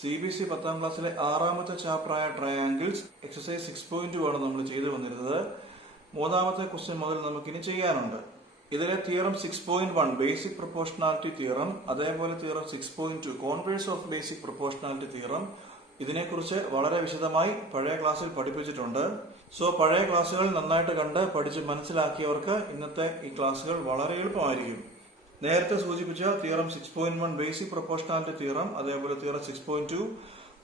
CBSE 10ാം ക്ലാസ്സിലെ 6ാമത്തെ ചാപ്റ്ററായ triangles exercise 6.2 ആണ് നമ്മൾ ചെയ്തു വന്നിരുന്നത്. 3ാമത്തെ ക്വസ്റ്റ്യൻ മുതൽ നമുക്കിനി ചെയ്യാനുണ്ട്. ഇതിലെ തിയറം 6.1 ബേസിക് പ്രൊപ്പോർഷണാലിറ്റി തിയറം, അതേപോലെ theorem 6.2 converse of basic proportionality theorem, ഇതിനെക്കുറിച്ച് വളരെ വിശദമായി പഴയ ക്ലാസ്സിൽ പഠിപ്പിച്ചിട്ടുണ്ട്. സോ പഴയ ക്ലാസ്സുകൾ നന്നായിട്ട് കണ്ട് പഠിച്ച് മനസ്സിലാക്കിയവർക്ക് ഇന്നത്തെ ഈ ക്ലാസ്സുകൾ വളരെ എളുപ്പമായിരിക്കും. നേരത്തെ സൂചിപ്പിച്ച തിയറം 6.1 ബേസിക് പ്രൊപ്പോർഷണാലിറ്റി തിയറം, അതേപോലെ theorem 6.2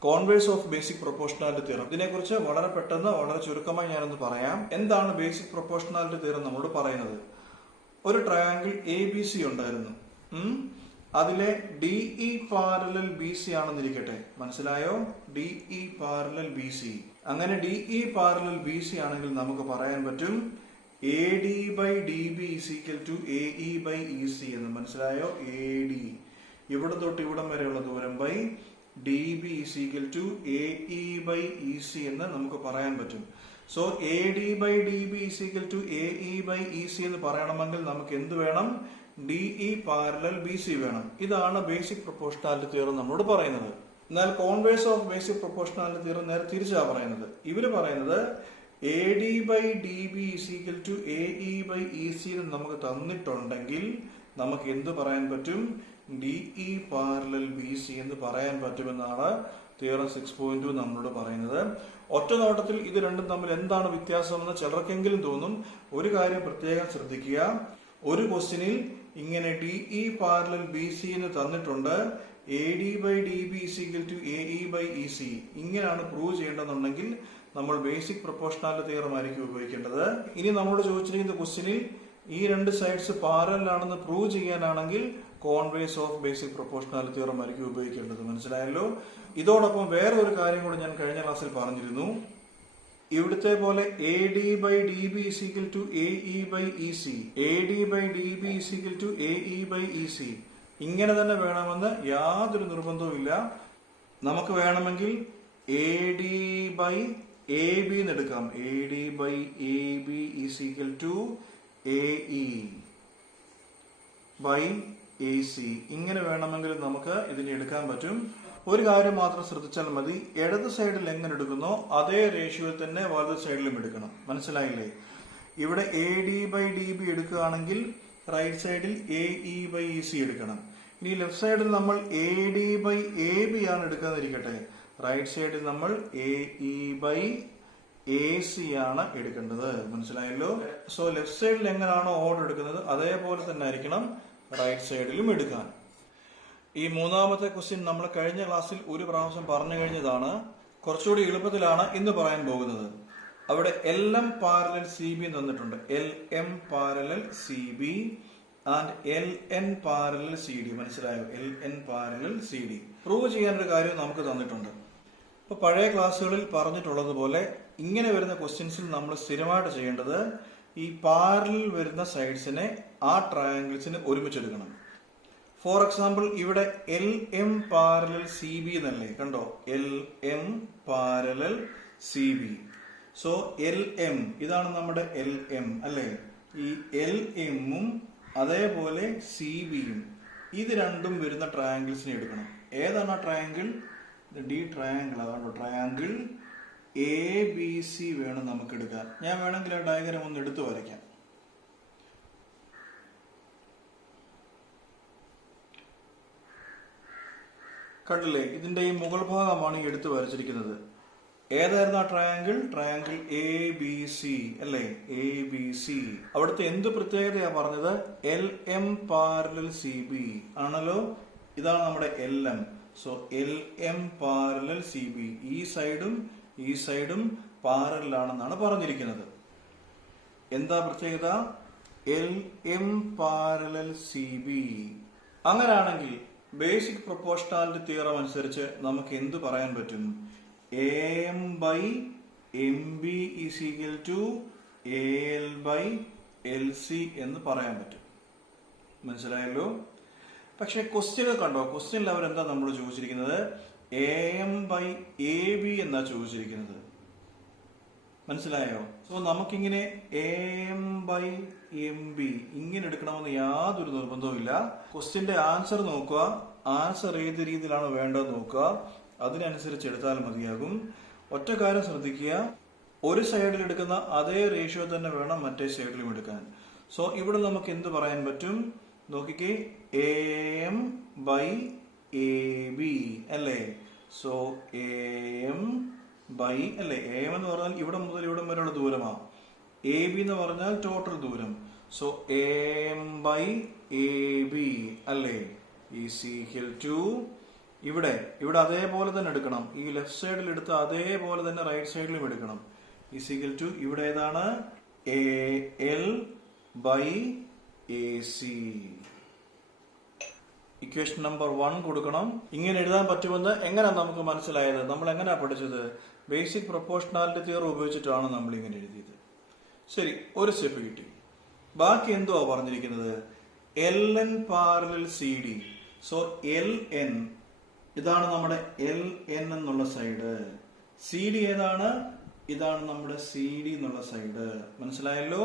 converse of basic proportionality theorem, ഇതിനെക്കുറിച്ച് വളരെ പെട്ടെന്ന് വളരെ ചുരുക്കമായി ഞാനൊന്ന് പറയാം. എന്താണ് ബേസിക് പ്രൊപ്പോർഷണാലിറ്റി തിയറം നമ്മളോട് പറയുന്നത്? ഒരു ട്രയാങ്കിൾ ABC ഉണ്ടായിരുന്നു. അതിലെ DE പാരലൽ BC ആണെന്നിരിക്കട്ടെ. മനസ്സിലായോ? DE parallel BC. അങ്ങനെ DE പാരലൽ BC ആണെങ്കിൽ നമുക്ക് പറയാൻ പറ്റും AD by DB is equal to AE by EC എന്ന്. മനസ്സിലായോ? AD ഇവിടെ തൊട്ട് ഇവിടം വരെയുള്ള ദൂരം by DB is equal to AE by EC എന്ന് നമുക്ക് പറയാൻ പറ്റും. So AD by DB is equal to AE by EC എന്ന് പറയണമെങ്കിൽ നമുക്ക് എന്ത് വേണം? DE പാരലൽ BC വേണം. ഇതാണ് ബേസിക് പ്രൊപ്പോർഷണാലിറ്റി തിയറം നമ്മളോട് പറയുന്നത്. എന്നാൽ converse of basic proportionality theorem നേരെ തിരിച്ചാ പറയുന്നത്. ഇവര് പറയുന്നത് AD by DB is equal to AE by EC എന്ന് നമുക്ക് തന്നിട്ടുണ്ടെങ്കിൽ നമുക്ക് എന്ത് പറയാൻ പറ്റും? DE പാരലൽ BC എന്ന് പറയാൻ പറ്റുമെന്നാണ് തിയറം 6.2 നമ്മളോട് പറയുന്നത്. ഒറ്റ നോട്ടത്തിൽ ഇത് രണ്ടും തമ്മിൽ എന്താണ് വ്യത്യാസമെന്ന് ചിലർക്കെങ്കിലും തോന്നും. ഒരു കാര്യം പ്രത്യേകം ശ്രദ്ധിക്കുക. ഒരു ക്വസ്റ്റ്യനിൽ ഇങ്ങനെ DE പാരലൽ BC എന്ന് തന്നിട്ടുണ്ട്, AD by DB is equal to AE by EC. ഇങ്ങനെയാണ് പ്രൂവ് ചെയ്യേണ്ടതെന്നുണ്ടെങ്കിൽ നമ്മൾ ബേസിക് പ്രൊപ്പോർഷണാലിറ്റി തിയറം ആയിരിക്കും ഉപയോഗിക്കേണ്ടത്. ഇനി നമ്മളോട് ചോദിച്ചിരിക്കുന്ന ക്വസ്റ്റ്യനിൽ ഈ രണ്ട് സൈഡ്സ് പാരലൽ ആണെന്ന് പ്രൂവ് ചെയ്യാനാണെങ്കിൽ converse of basic proportionality theorem ആയിരിക്കും ഉപയോഗിക്കേണ്ടത്. മനസ്സിലായല്ലോ? ഇതോടൊപ്പം വേറെ ഒരു കാര്യം കൂടി ഞാൻ കഴിഞ്ഞ ക്ലാസ്സിൽ പറഞ്ഞിരുന്നു. ഇവിടുത്തെ പോലെ AD by DB is equal to AE by EC, AD by DB is equal to AE by EC ഇങ്ങനെ തന്നെ വേണമെന്ന് യാതൊരു നിർബന്ധവും ഇല്ല. നമുക്ക് വേണമെങ്കിൽ AD by AB എന്ന് എടുക്കാം. AD by AB is equal to AE by AC ഇങ്ങനെ വേണമെങ്കിൽ നമുക്ക് ഇതിനെ എടുക്കാൻ പറ്റും. ഒരു കാര്യം മാത്രം ശ്രദ്ധിച്ചാൽ മതി. ഇടത് സൈഡിൽ എങ്ങനെ എടുക്കുന്നോ അതേ റേഷ്യോയിൽ തന്നെ വലത് സൈഡിലും എടുക്കണം. മനസ്സിലായില്ലേ? ഇവിടെ AD by DB എടുക്കുകയാണെങ്കിൽ റൈറ്റ് സൈഡിൽ AE by EC എടുക്കണം. ഇനി ലെഫ്റ്റ് സൈഡിൽ നമ്മൾ AD by AB ആണ് എടുക്കാതിരിക്കട്ടെ, റൈറ്റ് സൈഡിൽ നമ്മൾ AE by AC ആണ് എടുക്കേണ്ടത്. മനസ്സിലായല്ലോ? സോ ലെഫ്റ്റ് സൈഡിൽ എങ്ങനെയാണോ ഓർഡർ എടുക്കുന്നത് അതേപോലെ തന്നെ ആയിരിക്കണം റൈറ്റ് സൈഡിലും എടുക്കാൻ. ഈ മൂന്നാമത്തെ ക്വസ്റ്റ്യൻ നമ്മൾ കഴിഞ്ഞ ക്ലാസ്സിൽ ഒരു പ്രാവശ്യം പറഞ്ഞു കഴിഞ്ഞതാണ്. കുറച്ചുകൂടി എളുപ്പത്തിലാണ് ഇന്ന് പറയാൻ പോകുന്നത്. അവിടെ LM പാരലൽ CB തന്നിട്ടുണ്ട്. LM parallel CB and LN parallel CD. മനസ്സിലായോ? LN പാരലൽ CD പ്രൂവ് ചെയ്യാനൊരു കാര്യം നമുക്ക് തന്നിട്ടുണ്ട്. ഇപ്പൊ പഴയ ക്ലാസ്സുകളിൽ പറഞ്ഞിട്ടുള്ളതുപോലെ ഇങ്ങനെ വരുന്ന ക്വസ്റ്റ്യൻസിൽ നമ്മൾ സ്ഥിരമായിട്ട് ചെയ്യേണ്ടത് ഈ പാരലൽ വരുന്ന സൈഡ്സിനെ ആ ട്രയാങ്കിൾസിന് ഒരുമിച്ചെടുക്കണം. ഫോർ എക്സാമ്പിൾ ഇവിടെ LM പാരലൽ CB എന്നല്ലേ? കണ്ടോ? LM parallel CB. So LM ഇതാണ് നമ്മുടെ LM അല്ലേ? ഈ LM-ഉം അതേപോലെ CB-യും ഇത് രണ്ടും വരുന്ന ട്രയാങ്കിൾസിനെ എടുക്കണം. ഏതാണ് ആ ട്രയാങ്കിൾ? D triangle. അതാണ് ട്രയാങ്കിൾ ABC വേണം നമുക്ക് എടുക്കാൻ. ഞാൻ വേണമെങ്കിൽ ആ ഡയഗ്രാം ഒന്ന് എടുത്തു വരയ്ക്കാം. കണ്ടില്ലേ? ഇതിന്റെ ഈ മുകൾ ഭാഗമാണ് ഈ എടുത്തു വരച്ചിരിക്കുന്നത്. ഏതായിരുന്നു ആ ട്രയാങ്കിൾ? ട്രയാങ്കിൾ ABC അല്ലേ? ABC. അവിടുത്തെ എന്ത് പ്രത്യേകതയാ പറഞ്ഞത്? LM പാരലൽ CB ആണല്ലോ. ഇതാണ് നമ്മുടെ LM. So LM parallel CB. ഈ സൈഡും പാരലാണെന്നാണ് പറഞ്ഞിരിക്കുന്നത്. എന്താ പ്രത്യേകത? LM parallel CB. അങ്ങനെയാണെങ്കിൽ ബേസിക് പ്രൊപ്പോർഷണാലിറ്റി തിയറം അനുസരിച്ച് നമുക്ക് എന്ത് പറയാൻ പറ്റും? AM by MB is equal to AL by LC എന്ന് പറയാൻ പറ്റും. മനസ്സിലായല്ലോ? പക്ഷെ ക്വസ്റ്റ്യൻ കണ്ടോ? ക്വസ്റ്റ്യനിൽ അവരെന്താ നമ്മൾ ചോദിച്ചിരിക്കുന്നത്? AM by AB എന്നാ ചോദിച്ചിരിക്കുന്നത്. മനസ്സിലായോ? സോ നമുക്കിങ്ങനെ AM by MB ഇങ്ങനെ എടുക്കണമെന്ന് യാതൊരു നിർബന്ധവും ഇല്ല. ക്വസ്റ്റ്യന്റെ ആൻസർ നോക്കുക. ആൻസർ ഏത് രീതിയിലാണ് വേണ്ടത് നോക്കുക. അതിനനുസരിച്ച് എടുത്താൽ മതിയാകും. ഒറ്റ കാര്യം ശ്രദ്ധിക്കുക, ഒരു സൈഡിൽ എടുക്കുന്ന അതേ റേഷ്യോ തന്നെ വേണം മറ്റേ സൈഡിലും എടുക്കാൻ. സോ ഇവിടെ നമുക്ക് എന്ത് പറയാൻ പറ്റും? നോക്കിക്കേ, AM by AB അല്ലേ? സോ AM by അല്ലേ, AM എന്ന് പറഞ്ഞാൽ ഇവിടെ മുതൽ ഇവിടം വരെയുള്ള ദൂരമാണ്. AB എന്ന് പറഞ്ഞാൽ ടോട്ടൽ ദൂരം. സോ AM by AB അല്ലേ, ഈസ് ഈക്വൽ ടു ഇവിടെ അതേപോലെ തന്നെ എടുക്കണം. ഈ ലെഫ്റ്റ് സൈഡിൽ എടുത്ത് അതേപോലെ തന്നെ റൈറ്റ് സൈഡിലും എടുക്കണം. ഈസ് ഈക്വൽ ടു ഇവിടെ ഏതാണ്? AL by AC. Equation number 1 കൊടുക്കണം. ഇങ്ങനെ എഴുതാൻ പറ്റുമെന്ന് എങ്ങനെ നമുക്ക് മനസ്സിലായത്? നമ്മൾ എങ്ങനെയാ പഠിച്ചത്? ബേസിക് പ്രൊപ്പോർഷണാലിറ്റി തിയറി ഉപയോഗിച്ചിട്ടാണ് നമ്മൾ ഇങ്ങനെ എഴുതിയത്. ശരി, ഒരു സ്റ്റെപ്പ് കിട്ടി. ബാക്കി എന്തുവാ പറഞ്ഞിരിക്കുന്നത്? LN parallel CD. So LN ഇതാണ് നമ്മുടെ LN എന്നുള്ള സൈഡ്. CD ഏതാണ്? ഇതാണ് നമ്മുടെ CD എന്നുള്ള സൈഡ്. മനസ്സിലായല്ലോ?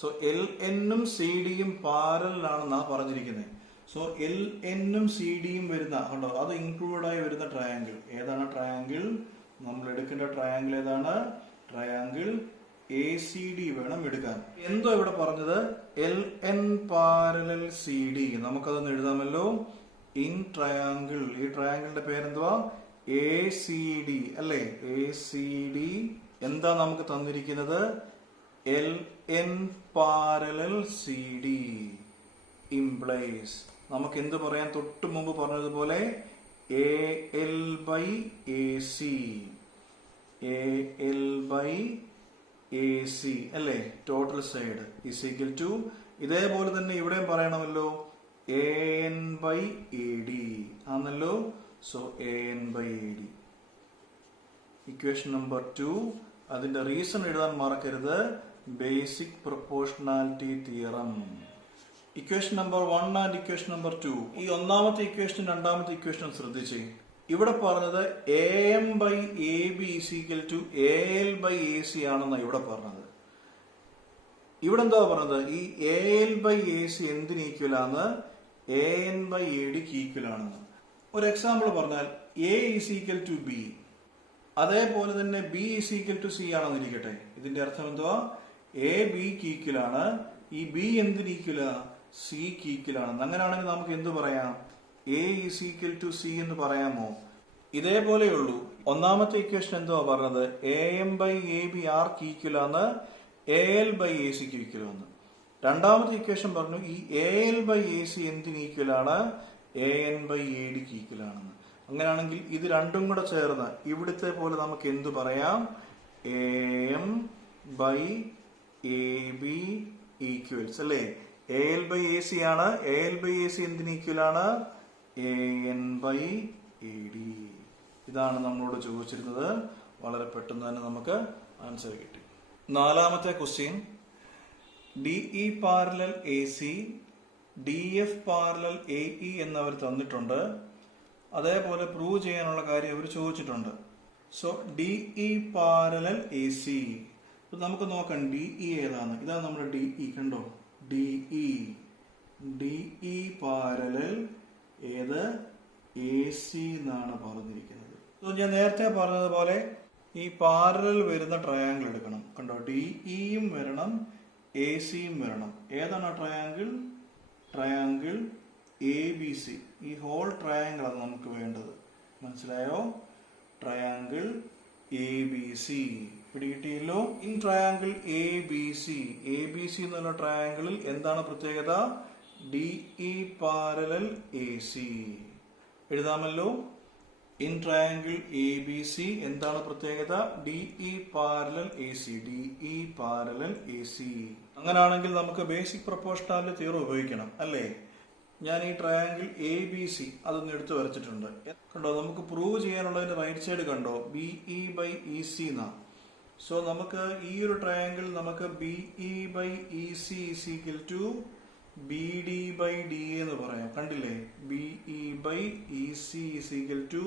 സോ LN-ഉം CD-യും പാരലാണെന്നാ പറഞ്ഞിരിക്കുന്നത്. സോ LN-ഉം CD-യും വരുന്ന കണ്ടോ, അത് ഇൻക്ലൂഡ് ആയി വരുന്ന ട്രയാങ്കിൾ ഏതാണ്? ട്രയാങ്കിൾ നമ്മൾ എടുക്കേണ്ട ട്രയാങ്കിൾ ഏതാണ്? ട്രയാങ്കിൾ ACD വേണം എടുക്കാൻ. എന്തോ ഇവിടെ പറഞ്ഞത്? LN parallel CD. നമുക്കതൊന്ന് എഴുതാമല്ലോ. ഇൻ ട്രയാങ്കിൾ, ഈ ട്രയാങ്കിളിന്റെ പേരെന്തുവാ? ACD അല്ലേ? ACD എന്താ നമുക്ക് തന്നിരിക്കുന്നത്? LN പാരലൽ CD ഇംപ്ലൈസ് നമുക്ക് എന്ത് പറയാൻ? തൊട്ട് മുമ്പ് പറഞ്ഞതുപോലെ AL by AC, AL by AC അല്ലേ, total side is equal to ഇതേപോലെ തന്നെ ഇവിടെയും പറയണമല്ലോ, AN by AD ആണല്ലോ. So AN by AD. Equation number 2. അതിന്റെ റീസൺ എഴുതാൻ മറക്കരുത്. Basic proportionality theorem. Equation number 1 and equation number 2. ഈ ഒന്നാമത്തെ ഇക്വേഷനും രണ്ടാമത്തെ ഇക്വേഷനും ശ്രദ്ധിച്ചേ. ഇവിടെ പറഞ്ഞത് AM by AB is equal to AL by AC ആണെന്നാണ് ഇവിടെ പറഞ്ഞത്. ഇവിടെ എന്താ പറഞ്ഞത്? ഈ AL by AC എന്തിന് ഈക്വൽ ആണ്? AN by AD ഈക്വൽ ആണെന്ന്. ഒരു എക്സാമ്പിൾ പറഞ്ഞാൽ A is equal to B, അതേപോലെ തന്നെ B is equal to C ആണെന്ന് ഇരിക്കട്ടെ. ഇതിന്റെ അർത്ഥം എന്തുവാ? A B ഈക്വൽ ആണ്. ഈ B എന്തിന് ഈക്വലാ? C ഈക്വൽ ആണെന്ന്. അങ്ങനെയാണെങ്കിൽ നമുക്ക് എന്ത് പറയാം? A is equal to C എന്ന് പറയാമോ? ഇതേപോലെയുള്ളൂ. ഒന്നാമത്തെ ഇക്വേഷൻ എന്തുവാ പറഞ്ഞത്? AM by AB arc equal ആണ്? AL by AC ഈക്വൽ ആണ്. രണ്ടാമത്തെ ഇക്വേഷൻ പറഞ്ഞു ഈ AL by AC എന്തിന് ഈക്വൽ ആണ്? AN by AD ഈക്വൽ ആണെന്ന്. അങ്ങനെയാണെങ്കിൽ ഇത് രണ്ടും കൂടെ ചേർന്ന് ഇവിടുത്തെ പോലെ നമുക്ക് എന്ത് പറയാം? AM by AB ഈക്വൽസ് അല്ലേ? AL by AC ആണ്. AL by AC എന്തിന് ഈക്വൽ ആണ്? AN by AD. ഇതാണ് നമ്മളോട് ചോദിച്ചിരുന്നത്. വളരെ പെട്ടെന്ന് തന്നെ നമുക്ക് ആൻസർ കിട്ടി. നാലാമത്തെ question, DE parallel AC, DF parallel AE എന്നവർ തന്നിട്ടുണ്ട്. അതേപോലെ പ്രൂവ് ചെയ്യാനുള്ള കാര്യം അവർ ചോദിച്ചിട്ടുണ്ട്. സോ DE പാരലൽ AC നമുക്ക് നോക്കാം. DE ഏതാണ്? ഇതാണ് നമ്മുടെ DE. കണ്ടോ? DE പാരലൽ ഏത്? AC എന്നാണ് പറഞ്ഞിരിക്കുന്നത്. ഞാൻ നേരത്തെ പറഞ്ഞതുപോലെ ഈ പാരലൽ വരുന്ന ട്രയാങ്കിൾ എടുക്കണം. കണ്ടോ? DEയും വരണം, ACയും വരണം. ഏതാണ് ട്രയാങ്കിൾ? Triangle ABC. ഈ ഹോൾ ട്രയാങ്കിൾ ആണ് നമുക്ക് വേണ്ടത്. മനസ്സിലായോ? ട്രയാങ്കിൾ ABC പിടികിട്ടിയല്ലോ. ഇൻ ട്രയാങ്കിൾ ABC എന്നുള്ള ട്രയാങ്കിളിൽ എന്താണ് പ്രത്യേകത? DE പാരലൽ AC എഴുതാമല്ലോ. ഇൻ ട്രയാങ്കിൾ ABC എന്താണ് പ്രത്യേകത? DE parallel AC, DE parallel AC. അങ്ങനാണെങ്കിൽ നമുക്ക് ബേസിക് പ്രൊപ്പോർഷണാലിറ്റി തിയറി ഉപയോഗിക്കണം അല്ലേ? ഞാൻ ഈ ട്രയാങ്കിൾ ABC അതൊന്ന് എടുത്തു വരച്ചിട്ടുണ്ട്. കണ്ടോ? നമുക്ക് പ്രൂവ് ചെയ്യാനുള്ളതിന്റെ റൈറ്റ് സൈഡ് കണ്ടോ? BE by EC എന്നാ. സോ നമുക്ക് ഈ ഒരു ട്രയാങ്കിൾ നമുക്ക് BE by EC is equal to BD by DA എന്ന് പറയാം. കണ്ടില്ലേ? BE by EC is equal to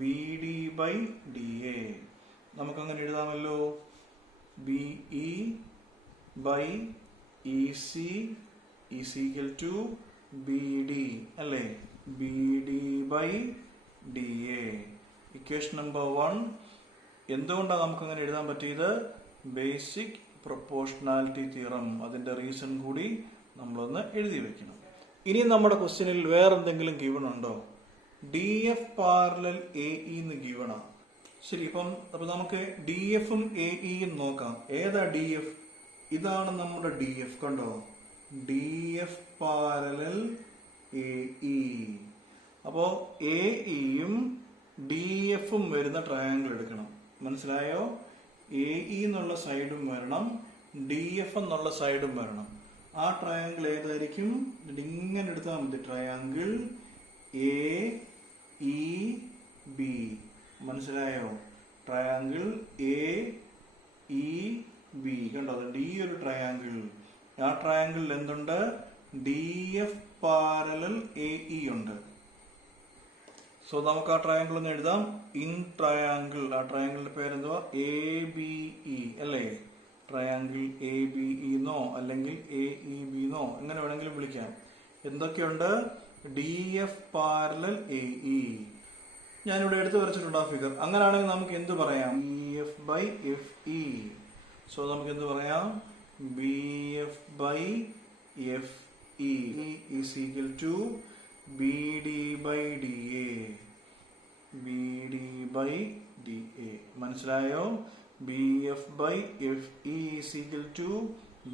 BD by DA. നമുക്കങ്ങനെ എഴുതാമല്ലോ. BE by EC is equal to BD അല്ലേ? BD by DA. Equation number 1 എന്തുകൊണ്ടാണ് നമുക്ക് അങ്ങനെ എഴുതാൻ പറ്റിയത്? Basic proportionality theorem. അതിന്റെ റീസൺ കൂടി നമ്മളൊന്ന് എഴുതി വെക്കണം. ഇനി നമ്മുടെ ക്വസ്റ്റ്യനിൽ വേറെ എന്തെങ്കിലും ഗിവൺ ഉണ്ടോ? D F parallel A E എന്ന് ഗിവണാ. ശരി, അപ്പൊ നമുക്ക് ഡി എഫും എ ഇയും നോക്കാം. ഏതാ ഡി എഫ്? ഇതാണ് നമ്മുടെ ഡി എഫ്. കണ്ടോ? D F parallel A E. അപ്പോ എ ഇയും ഡി എഫും വരുന്ന ട്രയാങ്കിൾ എടുക്കണം. മനസ്സിലായോ? എ ഇ എന്നുള്ള സൈഡും വരണം, ഡി എഫ് എന്നുള്ള സൈഡും വരണം. ആ ട്രയാങ്കിൾ ഏതായിരിക്കും? ഇങ്ങനെ എടുത്താൽ മതി. Triangle A E B. മനസ്സിലായോ? Triangle A E B. കണ്ടോ? ഡി ഒരു ട്രയാങ്കിൾ. ആ ട്രയാങ്കിളിൽ എന്തുണ്ട്? D F parallel A E ഉണ്ട്. സോ നമുക്ക് ആ ട്രയാങ്കിൾ ഒന്ന് എഴുതാം. In triangle. ആ ട്രയാങ്കിളിന്റെ പേരെന്തുവാ? എ ബി ഇ അല്ലേ? ട്രയാങ്കിൾ എ ബി ഇ എന്നോ അല്ലെങ്കിൽ എ ഇ ബി എന്നോ എങ്ങനെ വേണമെങ്കിലും വിളിക്കാം. എന്തൊക്കെയുണ്ട്? D F parallel A E. ഞാനിവിടെ എടുത്തു വരച്ചിട്ടുണ്ട് ആ ഫിഗർ. അങ്ങനെയാണെങ്കിൽ നമുക്ക് എന്ത് പറയാം? B F by F E. So നമുക്ക് എന്ത് പറയാം? B F by F E is equal to B D by D A. B D by D A. മനസ്സിലായോ? B F by F E is equal to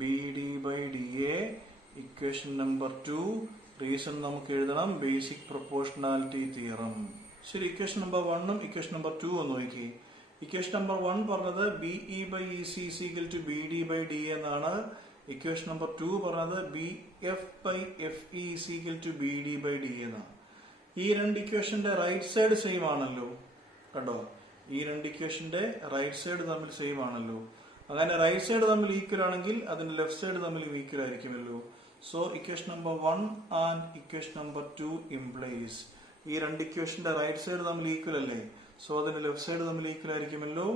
B D by D A. Equation number 2. Reason നമുക്ക് എഴുതണം. Basic proportionality theorem. ശരി, equation number 1ഉം equation number 2 ഒന്ന് നോക്കി. Equation number 1 പറഞ്ഞത് B E by E C is equal to B D by D എന്നാണ്. Equation number 2 പറഞ്ഞത് B F by F E is equal to B D by D എന്നാണ്. ഈ രണ്ട് ഇക്വേഷന്റെ റൈറ്റ് സൈഡ് സെയിം ആണല്ലോ. കണ്ടോ? ഈ രണ്ട് ഇക്വേഷന്റെ റൈറ്റ് സൈഡ് തമ്മിൽ സെയിം ആണല്ലോ. അങ്ങനെ റൈറ്റ് സൈഡ് തമ്മിൽ ഈക്വൽ ആണെങ്കിൽ അതിന്റെ ലെഫ്റ്റ് സൈഡ് തമ്മിൽ ഈക്വൽ ആയിരിക്കുമല്ലോ. So equation number 1 and equation number 2 implies ഈ രണ്ട് ഇക്വേഷന്റെ റൈറ്റ് സൈഡ് തമ്മിൽ ഈക്വൽ അല്ലേ? സോ അതിന്റെ ലെഫ്റ്റ് സൈഡ് തമ്മിൽ ഈക്വൽ ആയിരിക്കുമല്ലോ.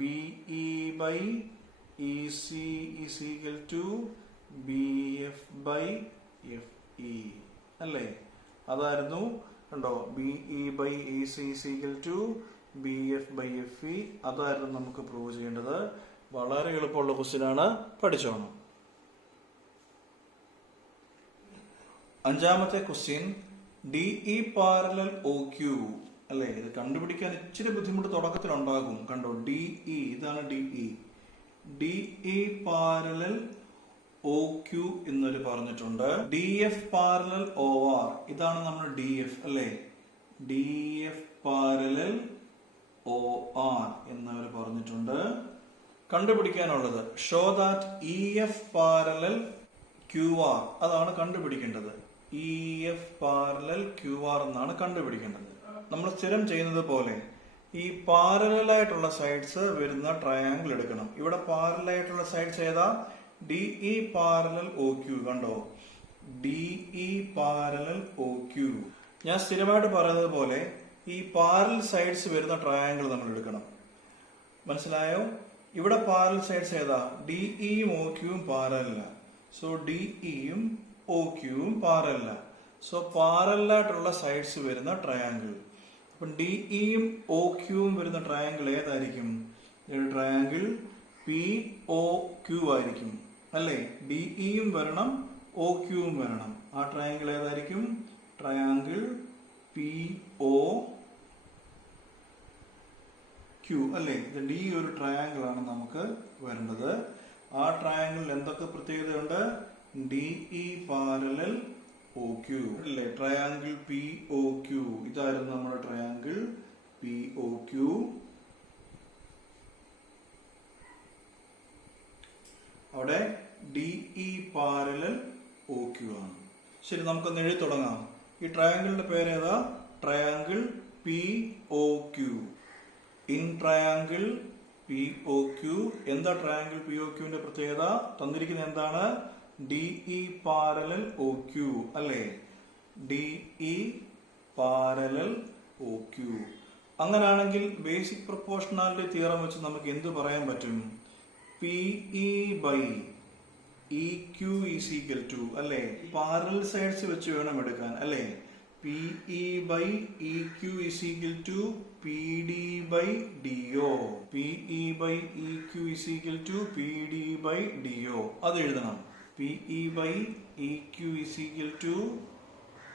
B E by E C is equal to B F by F E അല്ലേ? അതായിരുന്നു. കണ്ടോ? B E by E C is equal to B F by F E. അതായിരുന്നു നമുക്ക് prove ചെയ്യേണ്ടത്. വളരെ എളുപ്പമുള്ള ക്വസ്റ്റ്യൻ ആണ്, പഠിച്ചോണം. അഞ്ചാമത്തെ question D E parallel O Q അല്ലേ? ഇത് കണ്ടുപിടിക്കാൻ ഇച്ചിരി ബുദ്ധിമുട്ട് തുടക്കത്തിൽ ഉണ്ടാകും. കണ്ടോ? D E. ഇതാണ് D E. D E parallel O Q എന്നൊരു പറഞ്ഞിട്ടുണ്ട്. D F parallel O R. ഇതാണ് നമ്മുടെ ഡി എഫ് അല്ലേ? D F parallel O R എന്നവർ പറഞ്ഞിട്ടുണ്ട്. കണ്ടുപിടിക്കാനുള്ളത് show that E F parallel Q R. അതാണ് കണ്ടുപിടിക്കേണ്ടത്. E F parallel Q R എന്നാണ് കണ്ടുപിടിക്കേണ്ടത്. നമ്മൾ സ്ഥിരം ചെയ്യുന്നത് പോലെ ഈ പാരലൽ ആയിട്ടുള്ള സൈഡ്സ് വരുന്ന ട്രയാങ്കിൾ എടുക്കണം. ഇവിടെ പാരലൽ ആയിട്ടുള്ള സൈഡ്സ് ഏതാ? D E parallel O Q. കണ്ടോ? D E parallel O Q. ഞാൻ സ്ഥിരമായിട്ട് പറയുന്നത് പോലെ ഈ പാരലൽ സൈഡ്സ് വരുന്ന ട്രയാങ്കിൾ നമ്മൾ എടുക്കണം. മനസ്സിലായോ? ഇവിടെ പാരലൽ സൈഡ്സ് ഏതാ? ഡി ഇയും ഒ ക്യൂവും പാരലല്ല. സോ ഡി ഇയും ഒ ക്യൂവും പാരലല്ല. സോ പാരലായിട്ടുള്ള സൈഡ്സ് വരുന്ന ട്രയാങ്കിൾ. അപ്പം ഡി ഇയും ഒ ക്യൂവും വരുന്ന ട്രയാങ്കിൾ ഏതായിരിക്കും? ട്രയാങ്കിൾ പി ഒ ക്യൂ ആയിരിക്കും അല്ലേ? ഡി ഇയും വരണം, ഒ ക്യൂവും വരണം. ആ ട്രയാങ്കിൾ ഏതായിരിക്കും? ട്രയാങ്കിൾ പി ഒ ക്യൂ അല്ലേ? ഇത് ഡി ഒരു ട്രയാങ്കിൾ ആണ് നമുക്ക് വരേണ്ടത്. ആ ട്രയാങ്കിളിൽ എന്തൊക്കെ പ്രത്യേകതയുണ്ട്? D E parallel O Q അല്ലേ? Triangle P O Q. ഇതായിരുന്നു നമ്മുടെ ട്രയാങ്കിൾ പി ഒ ക്യൂ. അവിടെ D E parallel O Q ആണ്. ശരി, നമുക്കൊന്ന് എഴുതി തുടങ്ങാം. ഈ ട്രയാങ്കിളിന്റെ പേരേതാ? Triangle P O Q. In triangle P O Q. എന്താ ട്രയാങ്കിൾ പി ഒ ക്യൂവിന്റെ പ്രത്യേകത? തന്നിരിക്കുന്നത് എന്താണ്? D E parallel O Q അല്ലേ? D E parallel O Q. അങ്ങനാണെങ്കിൽ ബേസിക് പ്രൊപ്പോർഷണാലിറ്റി തിയറം വെച്ച് നമുക്ക് എന്ത് പറയാൻ പറ്റും? P E by E Q is equal to അല്ലേ? പാരലൽ സൈഡ്സ് വെച്ച് വേണം എടുക്കാൻ അല്ലേ? PE by EQ is equal to PD by DO. PE by EQ is equal to PD by DO. അത് എഴുതണം. PE by EQ is equal to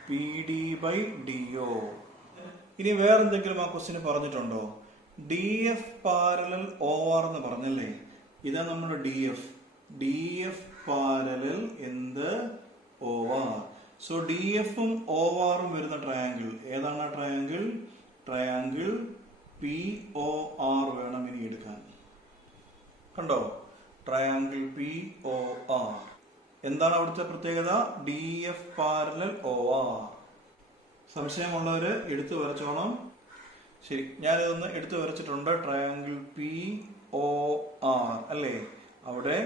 PD by DO. ഇനി വേറെന്തെങ്കിലും ആ ക്വസ്റ്റിന് പറഞ്ഞിട്ടുണ്ടോ? DF പാരലൽ OR എന്ന് പറഞ്ഞല്ലേ? ഇതാ നമ്മുടെ DF പാരലൽ എന്ത് OR. സോ DFഉം ORഉം വരുന്ന ട്രയാങ്കിൾ ഏതാണ്? ട്രയാങ്കിൾ POR വേണം ഇനി എടുക്കാൻ. കണ്ടോ? Triangle POR. എന്താണ് അവിടുത്തെ പ്രത്യേകത? DF parallel OR. സംശയമുള്ളവര് എടുത്തു വരച്ചോണം. ശരി, ഞാനിതൊന്ന് എടുത്തു വരച്ചിട്ടുണ്ട്. ട്രയാങ്കിൾ POR അല്ലേ? അവിടെ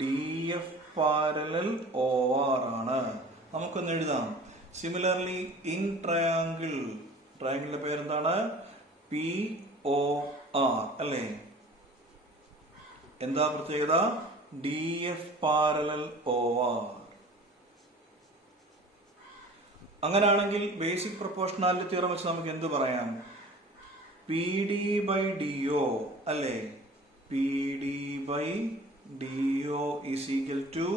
DF പാരലൽ OR ആണ്. നമുക്കൊന്ന് എഴുതാം. സിമിലർലി ഇൻ ട്രയാങ്കിളിന്റെ പേരെന്താണ്? POR അല്ലേ? എന്താ പ്രത്യേകത? DF parallel OR. അങ്ങനെയാണെങ്കിൽ ബേസിക് പ്രൊപ്പോർഷണാലിറ്റി തിയറം വെച്ച് നമുക്ക് എന്ത് പറയാം? PD by DO അല്ലേ? PD by DO is equal to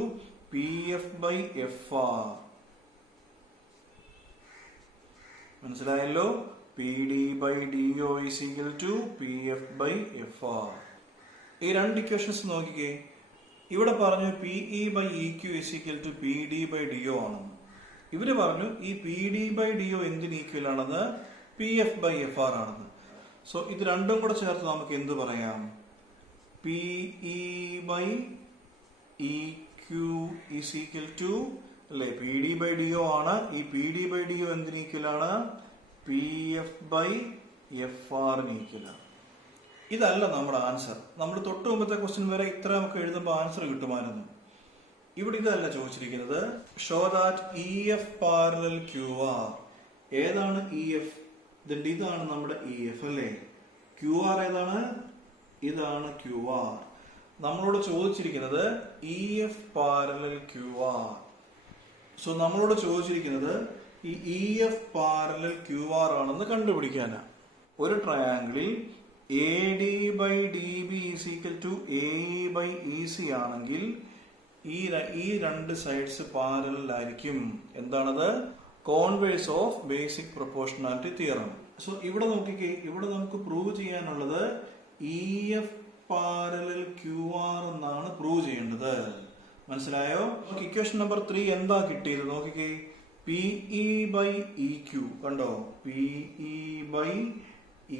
PF by FR. മനസ്സിലായല്ലോ? PD by DO is equal to PF by FR. ഈ രണ്ട് ഇക്വേഷൻസ് നോക്കിക്കേ. ഇവിടെ പറഞ്ഞു PE by EQ is equal to PD by DO ആണെന്ന്. ഇവര് പറഞ്ഞു ഈ PD by DO എന്തിന് ഈക്വൽ ആണെന്ന്? PF by FR ആണെന്ന്. സോ ഇത് രണ്ടും കൂടെ ചേർത്ത് നമുക്ക് എന്ത് പറയാം? PE by EQ is equal to അല്ലേ? PD by DO ആണ്. ഈ PD by DO എന്തിന് ഈക്വൽ ആണ്? PF by FR ഈക്വൽ ആണ്. ഇതല്ല നമ്മുടെ ആൻസർ. നമ്മൾ തൊട്ട് മുമ്പത്തെ ക്വസ്റ്റ്യൻ വരെ ഇത്ര നമുക്ക് എഴുതുമ്പോൾ ആൻസർ കിട്ടുമായിരുന്നു. ഇവിടെ ഇതല്ല ചോദിച്ചിരിക്കുന്നത്. Show that EF parallel QR. ഏതാണ് EF? ഇതാണ് നമ്മുടെ EF അല്ലേ? QR ഏതാണ്? ഇതാണ് QR. നമ്മളോട് ചോദിച്ചിരിക്കുന്നത് EF പാരലൽ QR. സോ നമ്മളോട് ചോദിച്ചിരിക്കുന്നത് ഈ EF പാരലൽ QR ആണെന്ന് കണ്ടുപിടിക്കാനാ. ഒരു ട്രയാങ്കിളിൽ AD by DB is equal to AE by EC ആണെങ്കിൽ ഈ രണ്ട് സൈഡ്സ് പാരലൽ ആയിരിക്കും. എന്താണത്? Converse of basic proportionality theorem. So ഇവിടെ നോക്കിക്കേ, ഇവിടെ നമുക്ക് പ്രൂവ് ചെയ്യാനുള്ളത് EF പാരലൽ QR എന്നാണ് പ്രൂവ് ചെയ്യേണ്ടത്. മനസ്സിലായോ? ഇക്വേഷൻ നമ്പർ 3 എന്താ കിട്ടിയത് നോക്കിക്കേ. PE by EQ. കണ്ടോ? PE by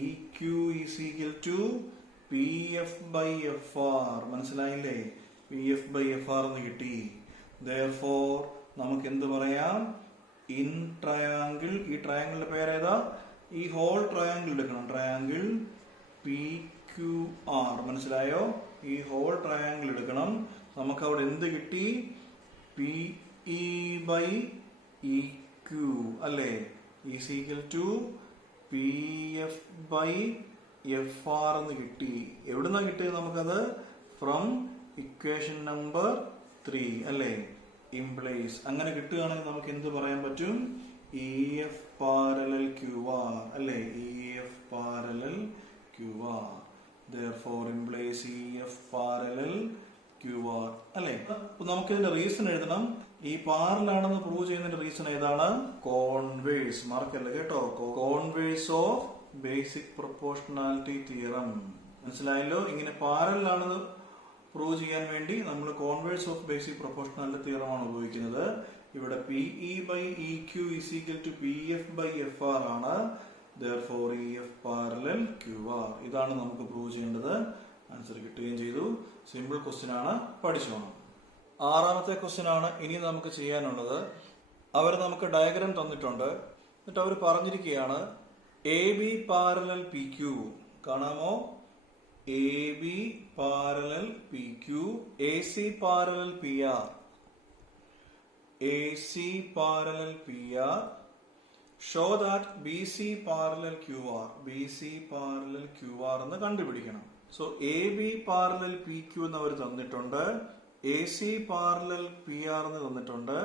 EQ is equal to PF by FR. മനസ്സിലായില്ലേ? PF by FR എന്ന് കിട്ടി. Therefore നമുക്ക് എന്ത് പറയാം? ഇൻ ട്രയാങ്കിൾ, ഈ ട്രയാങ്കിളിന്റെ പേരേതാ? ഈ ഹോൾ ട്രയാങ്കിൾ എടുക്കണം. Triangle PQR. മനസ്സിലായോ? ഈ ഹോൾ ട്രയാങ്കിൾ എടുക്കണം. നമുക്ക് അവിടെ എന്ത് കിട്ടി? PE by EQ അല്ലേ? Is equal to PF by FR എന്ന് കിട്ടി. എവിടുന്നാ കിട്ടിയത് നമുക്കത്? ഫ്രം ഇക്വേഷൻ നമ്പർ 3 അല്ലേ? ഇംപ്ലൈസ്. അങ്ങനെ കിട്ടുകയാണെങ്കിൽ നമുക്ക് എന്ത് പറയാൻ പറ്റും? EF പാരലൽ QR അല്ലേ? EF parallel QR. Therefore implies EF parallel QR അല്ലേ? അപ്പൊ നമുക്ക് ഇതിന്റെ റീസൺ എഴുതണം. ഈ പാരലാണെന്ന് പ്രൂവ് ചെയ്യുന്നതിന്റെ റീസൺ ഏതാണ്? കോൺവേഴ്സ്. മാർക്കല്ലേ കേട്ടോ? Converse of basic proportionality theorem. മനസ്സിലായല്ലോ? ഇങ്ങനെ പാരലാണെന്ന് പ്രൂവ് ചെയ്യാൻ വേണ്ടി നമ്മൾ converse of basic proportionality theorem ആണ് ഉപയോഗിക്കുന്നത്. ഇവിടെ PE by EQ is equal to PF by FR ആണ്. Therefore EF parallel QR. ഇതാണ് നമുക്ക് പ്രൂവ് ചെയ്യേണ്ടത്. ആൻസർ കിട്ടുകയും ചെയ്തു. സിമ്പിൾ ക്വസ്റ്റ്യൻ ആണ്, പഠിച്ചോണം. ആറാമത്തെ ക്വസ്റ്റ്യൻ ആണ് ഇനി നമുക്ക് ചെയ്യാനുള്ളത്. അവർ നമുക്ക് ഡയഗ്രാം തന്നിട്ടുണ്ട്. എന്നിട്ട് അവർ പറഞ്ഞിരിക്കുകയാണ് AB parallel PQ. കാണാമോ? AB parallel PQ, AC parallel PR, AC parallel PR. Show that BC parallel QR. BC parallel QR എന്ന് കണ്ടുപിടിക്കണം. സോ AB parallel PQ എന്ന് അവർ തന്നിട്ടുണ്ട്. AC parallel PR എന്ന് തന്നിട്ടുണ്ട്.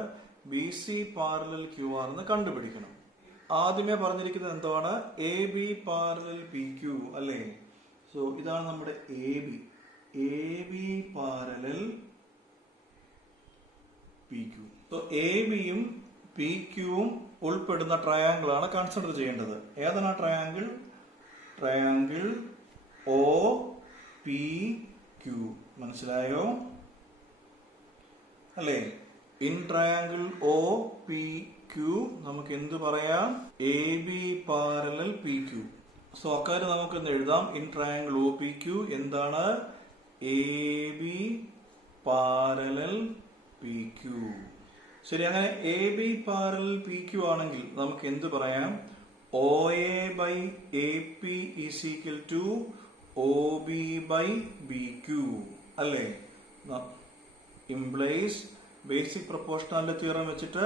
BC parallel QR എന്ന് കണ്ടുപിടിക്കണം. ആദ്യമേ പറഞ്ഞിരിക്കുന്നത് എന്താണ്? A B parallel P Q അല്ലേ? സോ ഇതാണ് നമ്മുടെ A B parallel P Q. So A ബിയും പി ക്യൂവും ഉൾപ്പെടുന്ന ട്രയാങ്കിൾ ആണ് കൺസിഡർ ചെയ്യേണ്ടത്. ഏതാണ് ആ triangle? Triangle O P Q. മനസ്സിലായോ അല്ലേ? In triangle O P Q നമുക്ക് എന്ത് പറയാം? A B parallel P Q. So അക്കാര്യം നമുക്ക് എന്ത് എഴുതാം? In triangle O P Q എന്താണ്? A B parallel P Q. ശരി, അങ്ങനെ A B parallel P Q ആണെങ്കിൽ നമുക്ക് എന്ത് പറയാം? O A by A P is equal to O B by B Q അല്ലേ? ഇംപ്ലൈസ് ബേസിക് പ്രൊപ്പോർഷണാലിറ്റി തിയറം വെച്ചിട്ട്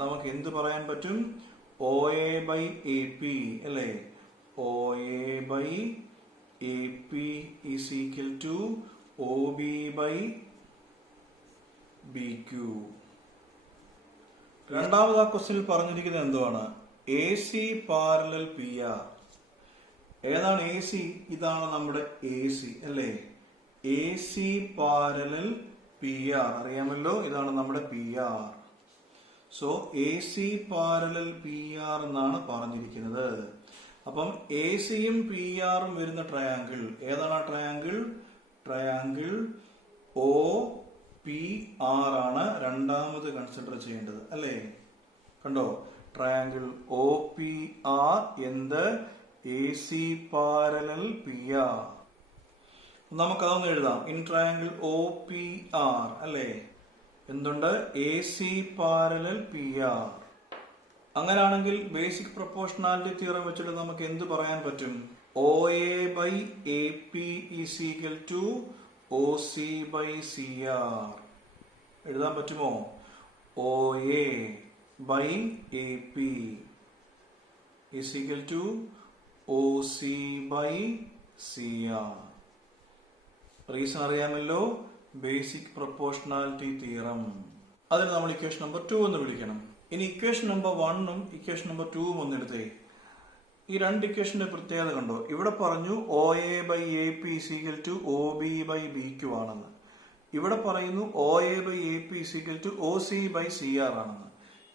നമുക്ക് എന്ത് പറയാൻ പറ്റും? O A by A P അല്ലേ? O A by A P is equal to O B by B Q. രണ്ടാമത് ആ ക്വസ്റ്റ്യനിൽ പറഞ്ഞിരിക്കുന്നത് എന്തുവാണ്? A C parallel P R. ഏതാണ് എ സി? ഇതാണ് നമ്മുടെ എ സി അല്ലേ? A C parallel P R അറിയാമല്ലോ, ഇതാണ് നമ്മുടെ P R. So A C parallel P R എന്നാണ് പറഞ്ഞിരിക്കുന്നത്. അപ്പം എ സിയും പി ആറും വരുന്ന ട്രയാങ്കിൾ ഏതാണ്? ആ triangle triangle O P R ആണ് രണ്ടാമത് കൺസിഡർ ചെയ്യേണ്ടത് അല്ലേ? കണ്ടോ, ട്രയാങ്കിൾ ഒ പി ആർ എന്ത്? A C parallel P R. നമുക്കതൊന്ന് എഴുതാം. In triangle O P R അല്ലേ? എന്തുണ്ട്? A C parallel P R. അങ്ങനാണെങ്കിൽ ബേസിക് പ്രൊപ്പോർഷണാലിറ്റി തിയറം വെച്ചിട്ട് നമുക്ക് എന്ത് പറയാൻ പറ്റും? O A by A P is equal to O C by C R. എഴുതാൻ പറ്റുമോ? O A by A P is equal to O C by C R. Reason അറിയാമല്ലോ, basic proportionality theorem. അതിന് നമ്മൾ ഇക്വേഷൻ നമ്പർ 2 എന്ന് വിളിക്കണം. ഇനി equation number 1ഉം equation number 2ഉം ഒന്നെടുത്തേ. ഈ രണ്ട് ഇക്വേഷന്റെ പ്രത്യേകത കണ്ടോ? ഇവിടെ പറഞ്ഞു O A by A P is equal to O B by B Q ആണെന്ന്. ഇവിടെ പറയുന്നു O A by A P is equal to O C by C R ആണെന്ന്.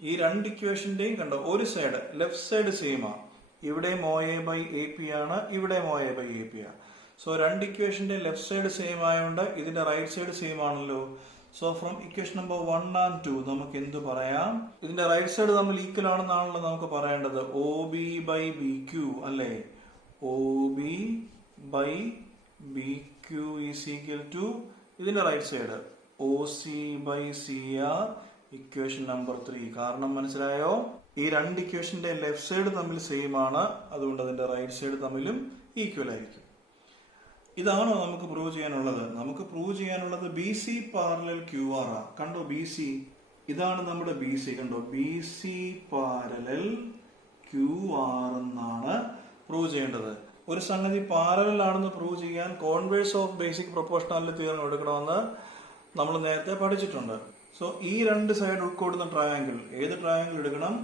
ഈ രണ്ട് ഇക്വേഷന്റെയും കണ്ടോ, ഒരു സൈഡ് ലെഫ്റ്റ് സൈഡ് സെയിം ആ. ഇവിടെയും O A by A P ആണ്, ഇവിടെയും O A by A P ആണ്. സോ രണ്ട് ഇക്വേഷന്റെ ലെഫ്റ്റ് സൈഡ് സെയിം ആയതുകൊണ്ട് ഇതിന്റെ റൈറ്റ് സൈഡ് സെയിം ആണല്ലോ. So from equation number 1 and 2 നമുക്ക് എന്ത് പറയാം? ഇതിന്റെ റൈറ്റ് സൈഡ് തമ്മിൽ ഈക്വൽ ആണെന്നാണല്ലോ നമുക്ക് പറയേണ്ടത്. O B by B Q അല്ലേ? O B by B Q is equal to ഇതിന്റെ right side O C by C R equation number 3. കാരണം മനസ്സിലായോ? ഈ രണ്ട് ഇക്വേഷന്റെ ലെഫ്റ്റ് സൈഡ് തമ്മിൽ സെയിം ആണ്, അതുകൊണ്ട് അതിന്റെ റൈറ്റ് സൈഡ് തമ്മിലും ഈക്വൽ ആയിരിക്കും. ഇതാണോ നമുക്ക് പ്രൂവ് ചെയ്യാനുള്ളത്? നമുക്ക് പ്രൂവ് ചെയ്യാനുള്ളത് B C parallel Q R ആ. കണ്ടോ ബി സി, ഇതാണ് നമ്മുടെ ബി സി. കണ്ടോ, B C parallel Q R എന്നാണ് പ്രൂവ് ചെയ്യേണ്ടത്. ഒരു സംഗതി പാരലൽ ആണെന്ന് പ്രൂവ് ചെയ്യാൻ converse of basic proportionality theorem എടുക്കണമെന്ന് നമ്മൾ നേരത്തെ പഠിച്ചിട്ടുണ്ട്. സോ ഈ രണ്ട് സൈഡ് ഉൾക്കൊള്ളുന്ന ട്രയാങ്കിൾ ഏത് ട്രയാങ്കിൾ എടുക്കണം?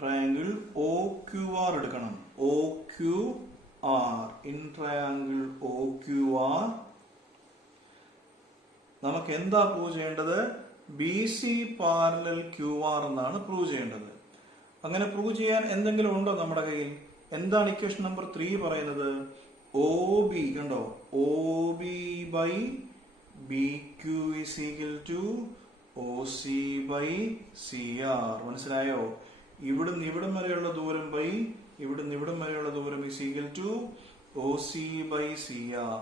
ട്രയാങ്കിൾ ഒ ക്യൂ ആർ എടുക്കണം. O Q R. In triangle O Q R നമുക്ക് എന്താ പ്രൂവ് ചെയ്യേണ്ടത്? B C parallel Q R എന്നാണ് പ്രൂവ് ചെയ്യേണ്ടത്. അങ്ങനെ പ്രൂവ് ചെയ്യാൻ എന്തെങ്കിലും ഉണ്ടോ നമ്മുടെ കയ്യിൽ? എന്താണ് ഇക്വേഷൻ നമ്പർ 3 പറയുന്നത്? ഒ ബി, കണ്ടോ, O B by B Q is equal to O C by C R. മനസ്സിലായോ? ഇവിടുന്ന് ഇവിടം വരെയുള്ള ദൂരം ബൈ ഇവിടുന്ന് ഇവിടം വരെയുള്ള ദൂരം is equal to O C by C R.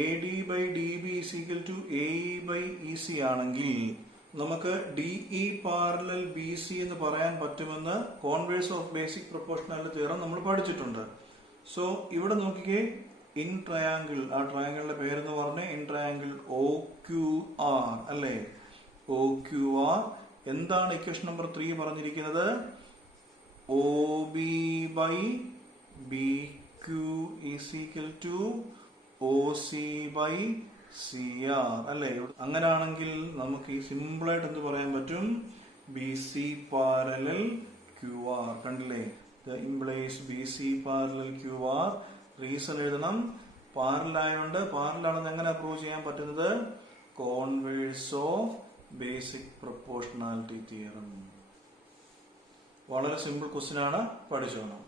A D by D B is equal to A E by E C ആണെങ്കിൽ നമുക്ക് D E parallel B C എന്ന് പറയാൻ പറ്റുമെന്ന് converse of basic proportionality theorem നമ്മൾ പഠിച്ചിട്ടുണ്ട്. So ഇവിടെ നോക്കിക്കേ, in triangle, ആ ട്രയാങ്കിളിന്റെ പേരെന്ന് പറഞ്ഞേ in triangle O Q R അല്ലേ? O Q R. എന്താണ് ഇക്വേഷൻ നമ്പർ 3 പറഞ്ഞിരിക്കുന്നത്? O B by B Q is equal to O C by C R അല്ലേ? അങ്ങനാണെങ്കിൽ നമുക്ക് ഈ സിമ്പിൾ ആയിട്ട് എന്ത് പറയാൻ പറ്റും? B C parallel Q R. കണ്ടില്ലേ? Implies BC parallel QR. Reason എഴുതണം. പാരലൽ ആയതുകൊണ്ട് പാരലാണെന്ന് എങ്ങനെ പ്രൂവ് ചെയ്യാൻ പറ്റുന്നത്? Converse of basic proportionality theorem. വളരെ സിമ്പിൾ ക്വസ്റ്റ്യൻ ആണ്, പഠിച്ചോണം.